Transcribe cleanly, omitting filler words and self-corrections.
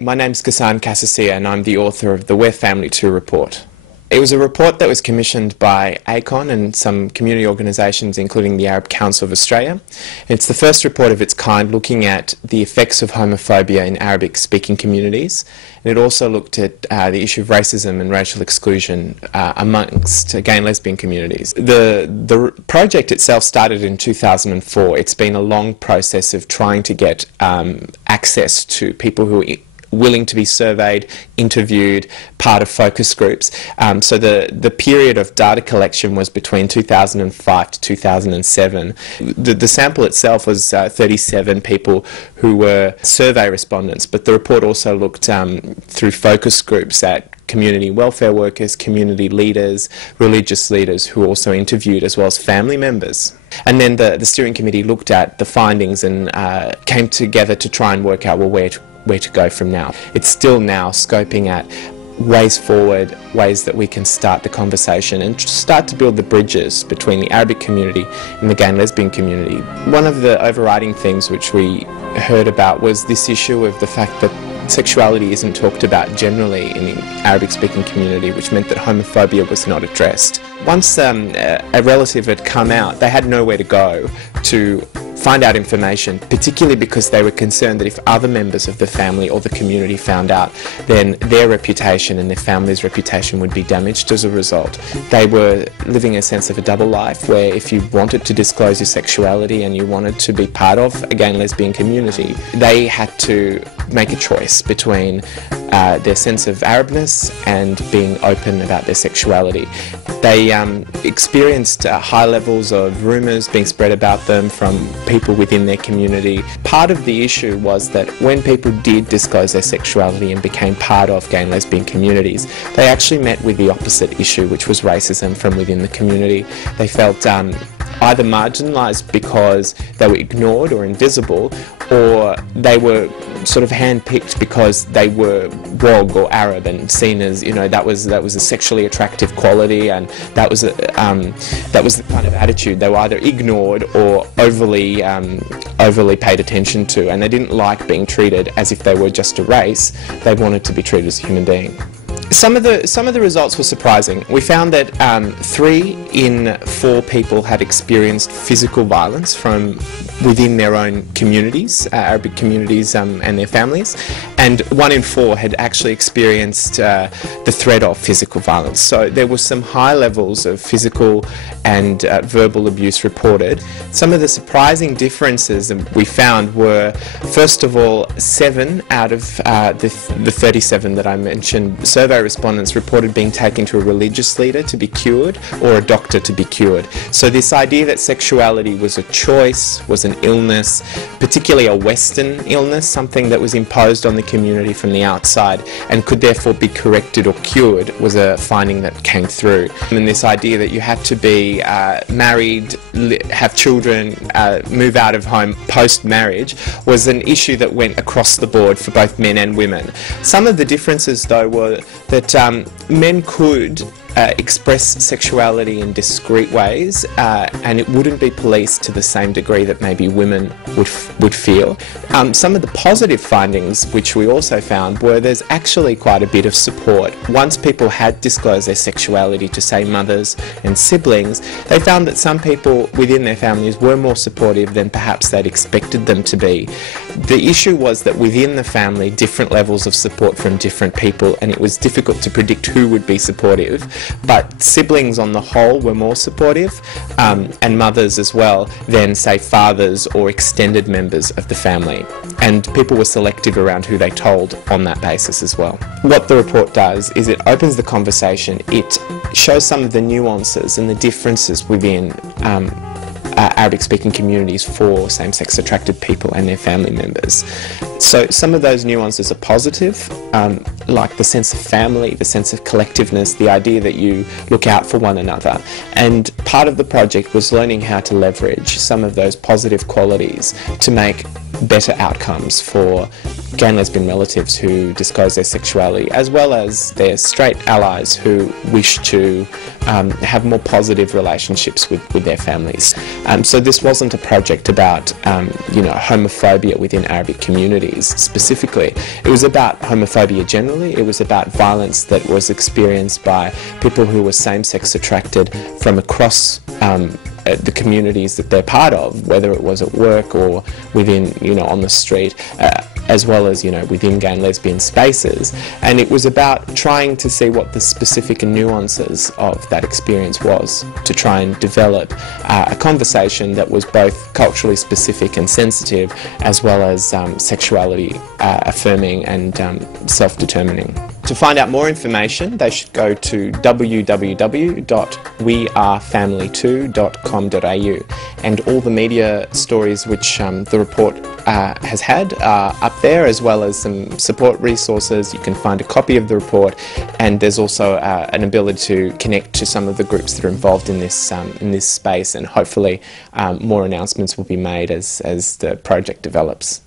My name's Ghassan Kassassia and I'm the author of the We're Family 2 report. It was a report that was commissioned by ACON and some community organisations including the Arab Council of Australia. It's the first report of its kind looking at the effects of homophobia in Arabic-speaking communities. And it also looked at the issue of racism and racial exclusion amongst gay and lesbian communities. The project itself started in 2004. It's been a long process of trying to get access to people who are willing to be surveyed, interviewed, part of focus groups. So the period of data collection was between 2005 to 2007. The sample itself was 37 people who were survey respondents, but the report also looked through focus groups at community welfare workers, community leaders, religious leaders who were also interviewed, as well as family members. And then the steering committee looked at the findings and came together to try and work out, well, where to go from now. It's still now scoping at ways forward, ways that we can start the conversation and start to build the bridges between the Arabic community and the gay and lesbian community. One of the overriding things which we heard about was this issue of the fact that sexuality isn't talked about generally in the Arabic-speaking community, which meant that homophobia was not addressed. Once a relative had come out, they had nowhere to go to find out information, particularly because they were concerned that if other members of the family or the community found out, then their reputation and their family's reputation would be damaged as a result. They were living a sense of a double life where if you wanted to disclose your sexuality and you wanted to be part of a gay and lesbian community, they had to make a choice between their sense of Arabness and being open about their sexuality. They experienced high levels of rumours being spread about them from people within their community. Part of the issue was that when people did disclose their sexuality and became part of gay and lesbian communities, they actually met with the opposite issue, which was racism from within the community. They felt either marginalised because they were ignored or invisible, or they were sort of handpicked because they were Wog or Arab and seen as, you know, that was a sexually attractive quality, and that was the kind of attitude. They were either ignored or overly paid attention to, and they didn't like being treated as if they were just a race. They wanted to be treated as a human being. Some of the results were surprising. We found that 3 in 4 people had experienced physical violence from within their own communities, Arabic communities and their families, and 1 in 4 had actually experienced the threat of physical violence. So there were some high levels of physical and verbal abuse reported. Some of the surprising differences that we found were, first of all, 7 out of the 37 that I mentioned, survey respondents reported being taken to a religious leader to be cured or a doctor to be cured. So this idea that sexuality was a choice, was an illness, particularly a Western illness, something that was imposed on the community from the outside and could therefore be corrected or cured, was a finding that came through. And this idea that you had to be married, have children, move out of home post-marriage was an issue that went across the board for both men and women. Some of the differences, though, were that men could express sexuality in discreet ways and it wouldn't be policed to the same degree that maybe women would feel. Some of the positive findings which we also found were there's actually quite a bit of support. Once people had disclosed their sexuality to, say, mothers and siblings, they found that some people within their families were more supportive than perhaps they'd expected them to be. The issue was that within the family, different levels of support from different people, and it was difficult to predict who would be supportive. But siblings on the whole were more supportive, and mothers as well, than, say, fathers or extended members of the family. And people were selective around who they told on that basis as well. What the report does is it opens the conversation, it shows some of the nuances and the differences within Arabic-speaking communities for same-sex attracted people and their family members. So some of those nuances are positive, like the sense of family, the sense of collectiveness, the idea that you look out for one another. And part of the project was learning how to leverage some of those positive qualities to make better outcomes for gay and lesbian relatives who disclose their sexuality, as well as their straight allies who wish to have more positive relationships with their families. So this wasn't a project about homophobia within Arabic communities specifically. It was about homophobia generally. It was about violence that was experienced by people who were same-sex attracted from across the communities that they're part of, whether it was at work or within, on the street, as well as, within gay and lesbian spaces. And it was about trying to see what the specific nuances of that experience was, to try and develop a conversation that was both culturally specific and sensitive, as well as sexuality affirming and self-determining. To find out more information, they should go to www.wearefamily2.com.au, and all the media stories which the report has had are up there, as well as some support resources. You can find a copy of the report, and there's also an ability to connect to some of the groups that are involved in this space, and hopefully more announcements will be made as the project develops.